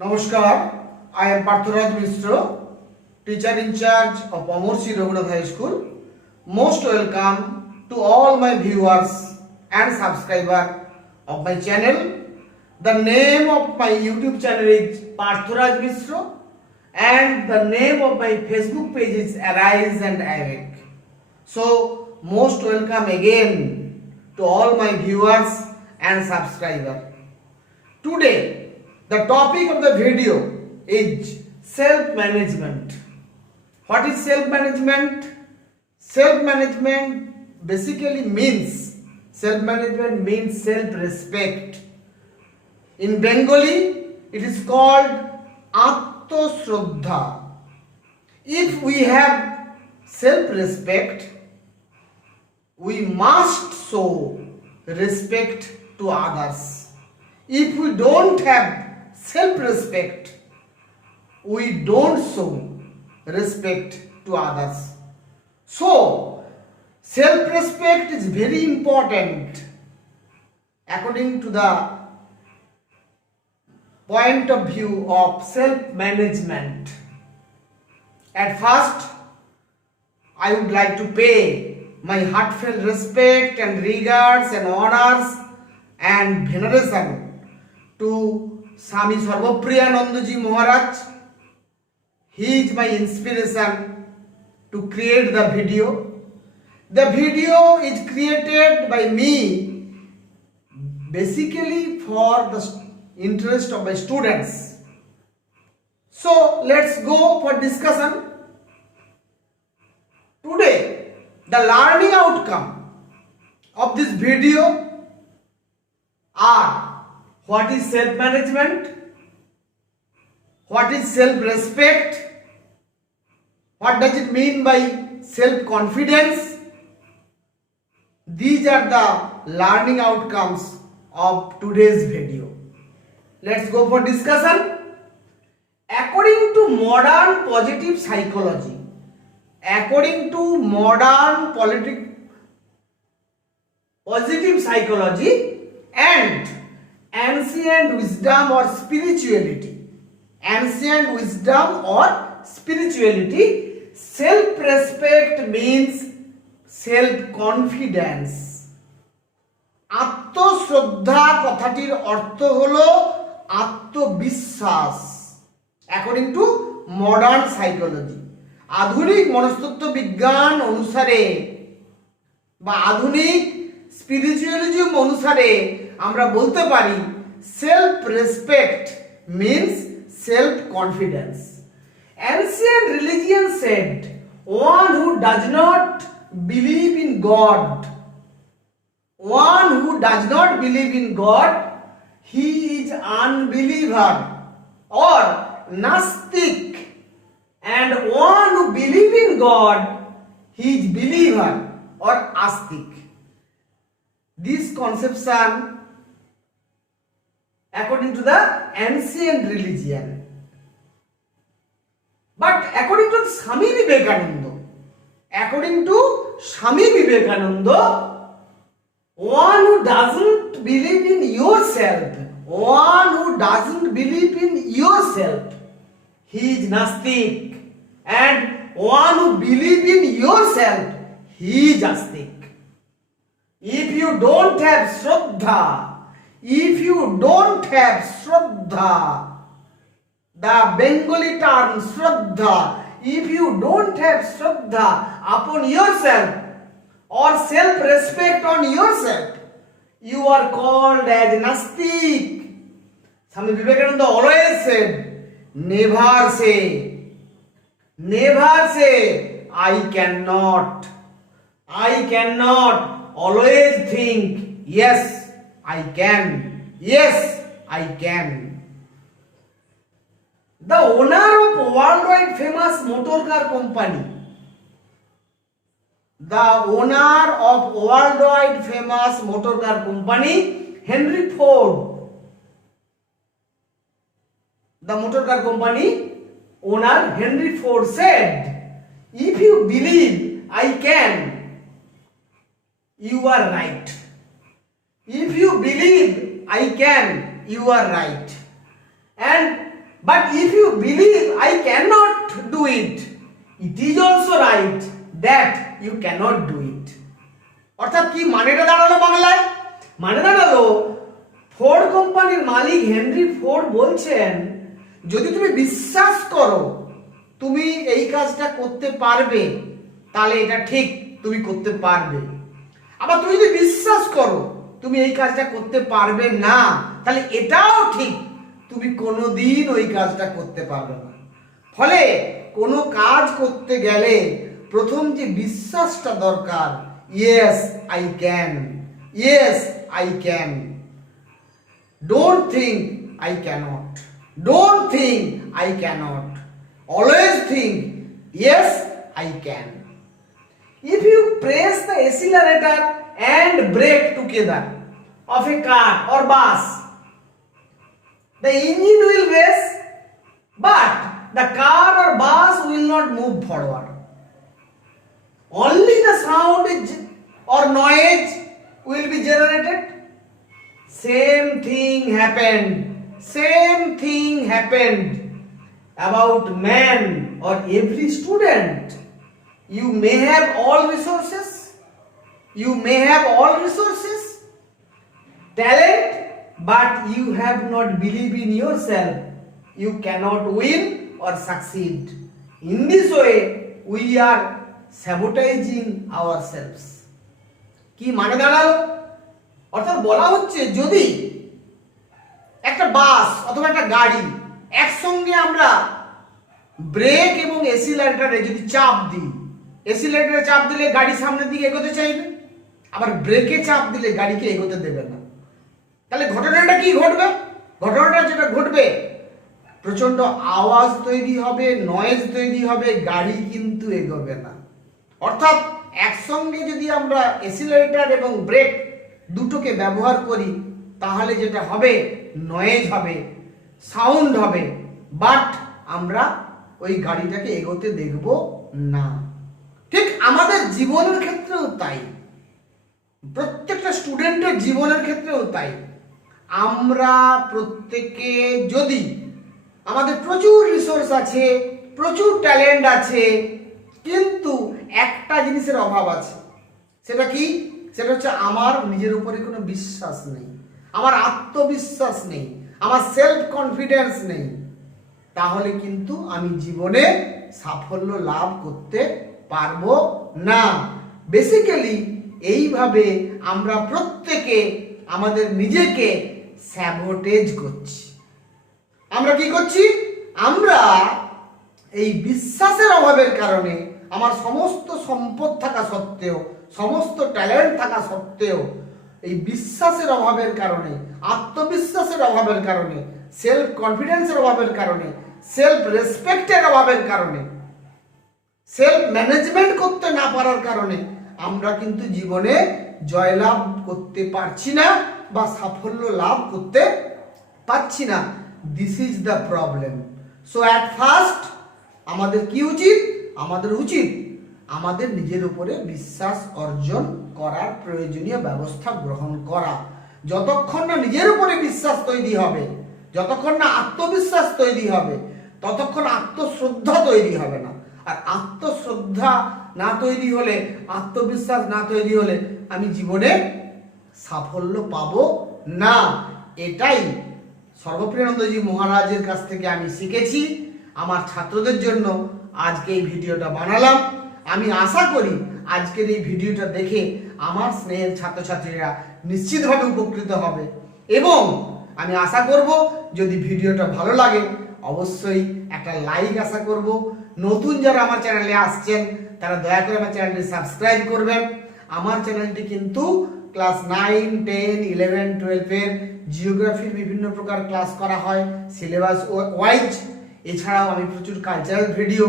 Namaskar, I am Parthuraj Mishra, teacher in charge of Amursi Raghunath High School. Most welcome to all my viewers and subscribers of my channel. The name of my YouTube channel is Parthuraj Mishra and the name of my Facebook page is Arise and Awake. So, most welcome again to all my viewers and subscribers. Today, the topic of the video is self-management. What is self-management? Self-management basically means self-management means self-respect. In Bengali, it is called Atosraddha. If we have self-respect, we must show respect to others. If we don't have self respect, we don't show respect to others. So, self respect is very important according to the point of view of self management. At first, I would like to pay my heartfelt respect and regards and honors and veneration to Swami সর্বপ্রিয়ানন্দজি Maharaj he is my inspiration to create the video the video is created by me basically for the interest of my students so let's go for discussion today the learning outcome of this video what is self-management? What is self-respect? What does it mean by self-confidence? these are the learning outcomes of today's video let's go for discussion according to modern positive psychology according to modern positive psychology and ancient wisdom or spirituality ancient wisdom or spirituality self respect means self confidence আত্মশ্রদ্ধা কথাটির অর্থ হল আত্মবিশ্বাস according to modern psychology আধুনিক মনস্তত্ত্ব বিজ্ঞান অনুসারে বা আধুনিক স্পিরিচুয়ালিজম অনুসারে আমরা বলতে পারি self respect means self confidence ancient religion said one who does not believe in God one who does not believe in God, he is unbeliever or Nastic. And one who believe in God, he is believer or Astic. This conception, according to the ancient religion. But according to Swami Vivekananda, according to Swami Vivekananda, one who doesn't believe in yourself, one who doesn't believe in yourself, he is Nastik. And one who believes in yourself, he is Astik. If you don't have Shraddha, If you don't have Shraddha, the Bengali term Shraddha, if you don't have Shraddha upon yourself or self respect on yourself, you are called as Nastik. Swami Vivekananda always said, Never say, never say, I cannot. I cannot. Always think, yes, i can yes i can the owner of world wide famous motor car company the owner of world wide famous motor car company Henry Ford the motor car company owner Henry Ford said, if you believe I can, you are right. believe I can, you are right. And but if you believe I cannot do it, it is also right that you cannot do it. অর্থাৎ কি মানেটা দাঁড়ালো বাংলায় মানে দাঁড়ালো Ford কোম্পানির মালিক Henry Ford বলছেন যদি তুমি বিশ্বাস করো তুমি এই কাজটা করতে পারবে তাহলে এটা ঠিক তুমি করতে পারবে আবার তুমি যদি বিশ্বাস করো তুমি এই কাজটা করতে পারবে না তাহলে এটাও ঠিক তুমি কোনো দিন ওই কাজটা করতে পারবে না ফলে কোনো কাজ করতে গেলে প্রথম যে বিশ্বাসটা দরকার yes I can yes I can don't think I cannot don't think I cannot always think yes I can if you press the accelerator and brake together of a car or bus. The engine will race, but the car or bus will not move forward. Only the sound or noise will be generated. Same thing happened. Same thing happened about man or every student. You may have all resources, you may have all resources, talent, but you have not believe in yourself. You cannot win or succeed. In this way, we are sabotaging ourselves. কি মানে দাঁড়ালো অর্থাৎ বলা হচ্ছে যদি একটা বাস অথবা একটা গাড়ি একসঙ্গে আমরা ব্রেক এবং এসিলারেটারে যদি চাপ দিই এসিলারেটারে চাপ দিলে গাড়ি সামনের দিকে এগোতে চাইবে আবার ব্রেকে চাপ দিলে গাড়িকে এগোতে দেবে না তাহলে ঘটনাটা কি ঘটবে ঘটনাটা যেটা ঘটবে প্রচণ্ড আওয়াজ তৈরি হবে নয়েজ তৈরি হবে গাড়ি কিন্তু এগোবে না অর্থাৎ একসঙ্গে যদি আমরা এসিলারেটার এবং ব্রেক দুটোকে ব্যবহার করি তাহলে যেটা হবে নয়েজ হবে সাউন্ড হবে বাট আমরা ওই গাড়িটাকে এগোতে দেখব না ঠিক আমাদের জীবনের ক্ষেত্রেও তাই প্রত্যেকটা স্টুডেন্টের জীবনের ক্ষেত্রেও তাই আমরা প্রত্যেকে যদি আমাদের প্রচুর রিসোর্স আছে প্রচুর ট্যালেন্ট আছে কিন্তু একটা জিনিসের অভাব আছে সেটা কি সেটা হচ্ছে আমার নিজের উপরে কোনো বিশ্বাস নেই আমার আত্মবিশ্বাস নেই আমার সেলফ কনফিডেন্স নেই তাহলে কিন্তু আমি জীবনে সাফল্য লাভ করতে পারবো না বেসিক্যালি এইভাবে আমরা প্রত্যেকে আমাদের নিজেকে স্যাবোটেজ করছি আমরা কি করছি আমরা এই বিশ্বাসের অভাবের কারণে আমার সমস্ত সম্পদ থাকা সত্ত্বেও সমস্ত ট্যালেন্ট থাকা সত্ত্বেও এই বিশ্বাসের অভাবের কারণে আত্মবিশ্বাসের অভাবের কারণে সেলফ কনফিডেন্সের অভাবের কারণে সেলফ রেসপেক্টের অভাবের কারণে সেলফ ম্যানেজমেন্ট করতে না পারার কারণে আমরা কিন্তু জীবনে জয়লাভ করতে পারছি না বা সাফল্য লাভ করতে পারছি না this is the problem so at first আমাদের কি উচিত আমাদের উচিত আমাদের নিজের উপরে বিশ্বাস অর্জন করার প্রয়োজনীয় ব্যবস্থা গ্রহণ করা যতক্ষণ না নিজের উপরে বিশ্বাস তৈরি হবে যতক্ষণ না আত্মবিশ্বাস তৈরি হবে ততক্ষণ আত্মশ্রদ্ধা তৈরি হবে না আর আত্মশ্রদ্ধা না তৈরি হলে আত্মবিশ্বাস না তৈরি হলে আমি জীবনে সাফল্য পাব না এটাই সর্বপ্রিয়ানন্দজি মহারাজের কাছ থেকে আমি শিখেছি আমার ছাত্রদের জন্য আজকে এই ভিডিওটা বানালাম আমি আশা করি আজকের এই ভিডিওটা দেখে আমার স্নেহের ছাত্রছাত্রীরা নিশ্চিতভাবে উপকৃত হবে এবং আমি আশা করব যদি ভিডিওটা ভালো লাগে অবশ্যই একটা লাইক আশা করব নতুন যারা আমার চ্যানেলে আসছেন তারা দয়া করে আমার চ্যানেলটি সাবস্ক্রাইব করবেন আমার চ্যানেলটি কিন্তু ক্লাস নাইন টেন ইলেভেন টুয়েলভের জিওগ্রাফির বিভিন্ন প্রকার ক্লাস করা হয় সিলেবাস ওয়াইজ এছাড়াও আমি প্রচুর কালচারাল ভিডিও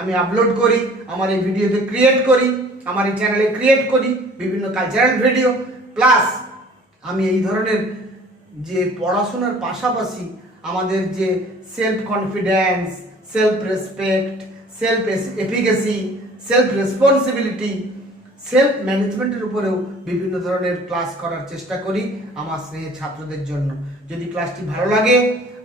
আমি আপলোড করি আমার এই ভিডিওতে ক্রিয়েট করি আমার এই চ্যানেলে ক্রিয়েট করি বিভিন্ন কালচারাল ভিডিও প্লাস আমি এই ধরনের যে পড়াশোনার পাশাপাশি আমাদের যে self confidence self respect self efficacy self responsibility self ম্যানেজমেন্টের উপরেও বিভিন্ন ধরনের ক্লাস করার চেষ্টা করি আমার স্নেহের ছাত্রদের জন্য যদি ক্লাসটি ভালো লাগে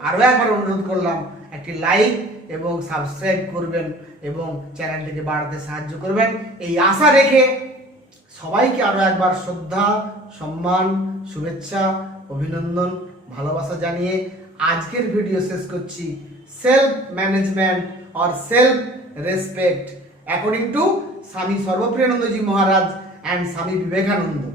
আরও একবার অনুরোধ করলাম একটি লাইক এবং সাবস্ক্রাইব করবেন এবং চ্যানেলটিকে বাড়াতে সাহায্য করবেন এই আশা রেখে সবাইকে আরও একবার শ্রদ্ধা সম্মান শুভেচ্ছা অভিনন্দন ভালোবাসা জানিয়ে আজকের ভিডিও শেষ করছি self management or self respect according to Swami Sarvapriyanandaji Maharaj and Swami Vivekananda